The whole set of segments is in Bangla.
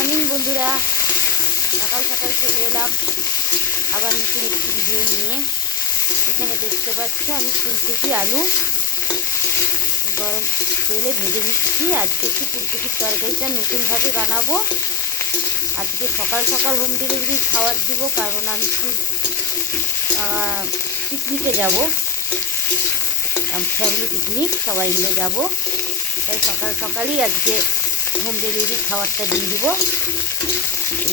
মর্নিং বন্ধুরা, সকাল সকাল চলে এলাম আবার নতুন একটি ভিডিও নিয়ে। এখানে দেখতে পাচ্ছি আমি ফুলকপি আলু গরম তেলে ভেজে নিচ্ছি। আজকে একটু ফুলকপির তরকারিটা নতুনভাবে বানাবো। আজকে সকাল সকাল হোম ডেলিভারি খাবার দিব, কারণ আমি একটু পিকনিকে যাব, ফ্যামিলি পিকনিক, সবাই মিলে যাব। তাই সকাল সকালই আজকে হোম ডেলিভারি খাবারটা দিয়ে দিব।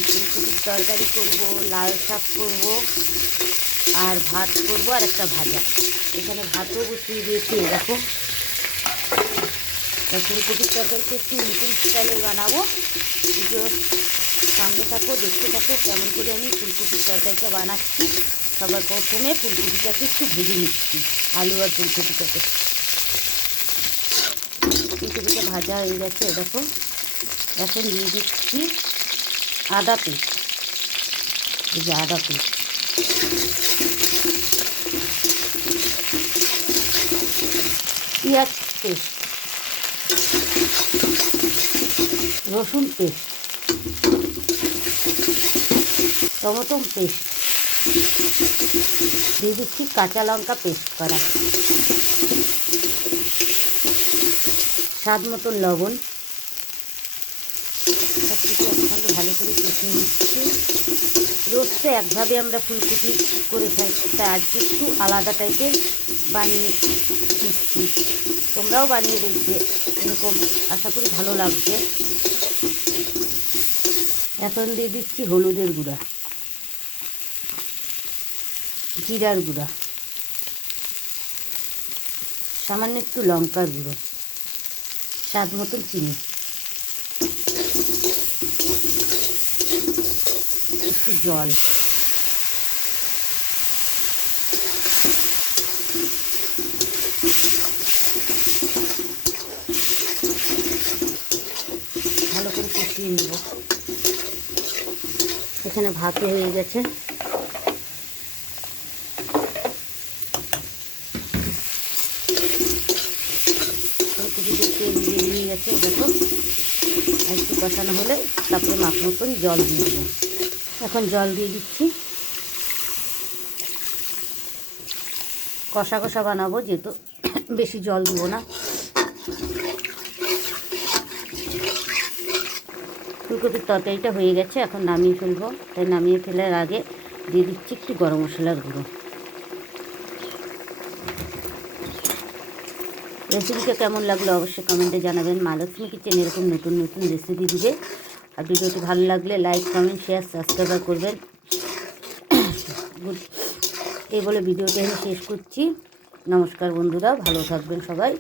ফুলকপির তরকারি করব, লাল শাক করব, আর ভাত করব, আর একটা ভাজা। এখানে ভাতও বসিয়ে দিয়েছি। দেখো, ফুলকপির তরকারিটা একটু নতুন স্টাইলে বানাবো। ভিডিওর সঙ্গে থাকো, দেখতে থাকো কেমন করে আমি ফুলকপির তরকারিটা বানাচ্ছি। সবার প্রথমে ফুলকপিটাকে একটু ভেজে নিচ্ছি, আলু আর ফুলকপিটাকে। ফুলকপিটা ভাজা হয়ে গেছে। দেখো, এখন দিয়ে দিচ্ছি আদা পেস্ট। এই যে আদা পেস্ট, পেঁয়াজ পেস্ট, রসুন পেস্ট, টমেটো পেস্ট, দিয়ে দিচ্ছি কাঁচা লঙ্কা পেস্ট করা, স্বাদ মতন লবণ। সব কিছু একসঙ্গে ভালো করে কষিয়ে নিচ্ছি। রোজ তো একভাবে আমরা ফুলকপি করে থাকি, তাই আজকে একটু আলাদা টাইপের বানিয়ে নিচ্ছি। তোমরাও বানিয়ে দেখবে, এরকম আশা করি ভালো লাগবে। এখন দিয়ে দিচ্ছি হলুদের গুঁড়া, জিরার গুঁড়া, সামান্য একটু লঙ্কার গুঁড়ো, স্বাদ মতন চিনি, একটু জল। ভালো করে কষিয়ে নেব। এখানে ভাতে হয়ে গেছে। ফুলকপিতে তেল বেরিয়ে গেছে। দেখো, একটু কষানো হলে তারপরে মাপ মতন জল দিয়ে দেবো। এখন জল দিয়ে দিচ্ছি। কষা কষা বানাবো, যেহেতু বেশি জল দেবো না। ফুলকপির তরকারিটা হয়ে গেছে, এখন নামিয়ে ফেলবো। তাই নামিয়ে ফেলার আগে দিয়ে দিচ্ছি একটু গরম মশলার গুঁড়ো। রেসিপিটা কেমন লাগলো অবশ্যই কমেন্টে জানাবেন। মা লক্ষ্মী কিচেন এরকম নতুন নতুন রেসিপি দিবে। আর ভিডিওটি ভালো লাগলে লাইক, কমেন্ট, শেয়ার, সাবস্ক্রাইব করবেন। এই বলে ভিডিওটা আমি শেষ করছি। নমস্কার বন্ধুরা, ভালো থাকবেন সবাই।